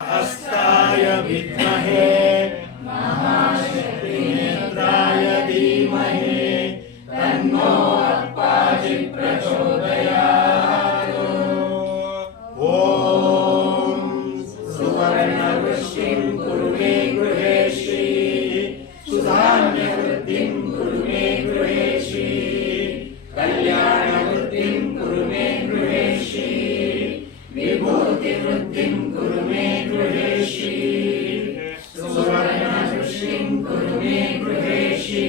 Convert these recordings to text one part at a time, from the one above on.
हस्ताय विद्महे महाशक्तिनेत्राय धीमहि तन्नो अर्पाजि प्रचोदयात्। ॐ सुवर्णवृष्टिं कुरु मे गृहे श्री सुधान्यवृद्धिं कुरु मे गृहे श्री कल्याणवृद्धिं कुरु मे गृहे श्री विभूतिवृद्धिं कुरु मे गृहे श्री सुवर्णवृष्टिं कुरु मे गृहे श्री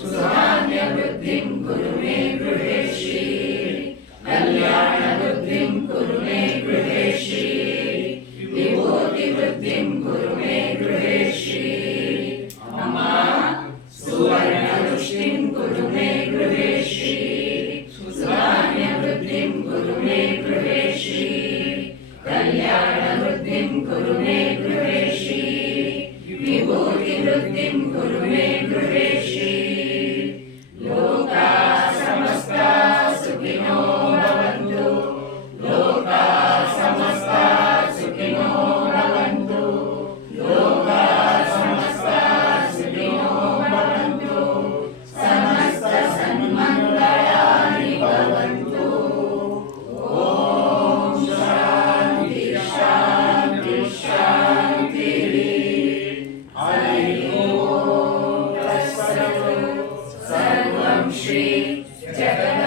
सुधान्यवृद्धिं कुरु मे गृहे श्री कल्याणवृद्धिं कुरु मे गृहे श्री विभूतिवृद्धिं कुरु मे गृहे श्री अम्मा सुवर्णवृष्टिं कुरु मे गृहे श्री सुधान्यवृद्धिं कुरु मे गृहे श्री कल्याणवृद्धिं कुरु मे गृहे श्री विभूतिवृद्धिं कुरु मे गृहे श्री लोकाः समस्ताः सुखिनो भवन्तु लोकाः समस्ताः सुखिनो भवन्तु लोकाः समस्ताः सुखिनो भवन्तु समस्त सन्मङ्गलानि भवन्तु। ॐ शान्ति शान्ति शान्तिः। हरि ओम तत्सत्। सर्वं श्री जगन्नाथ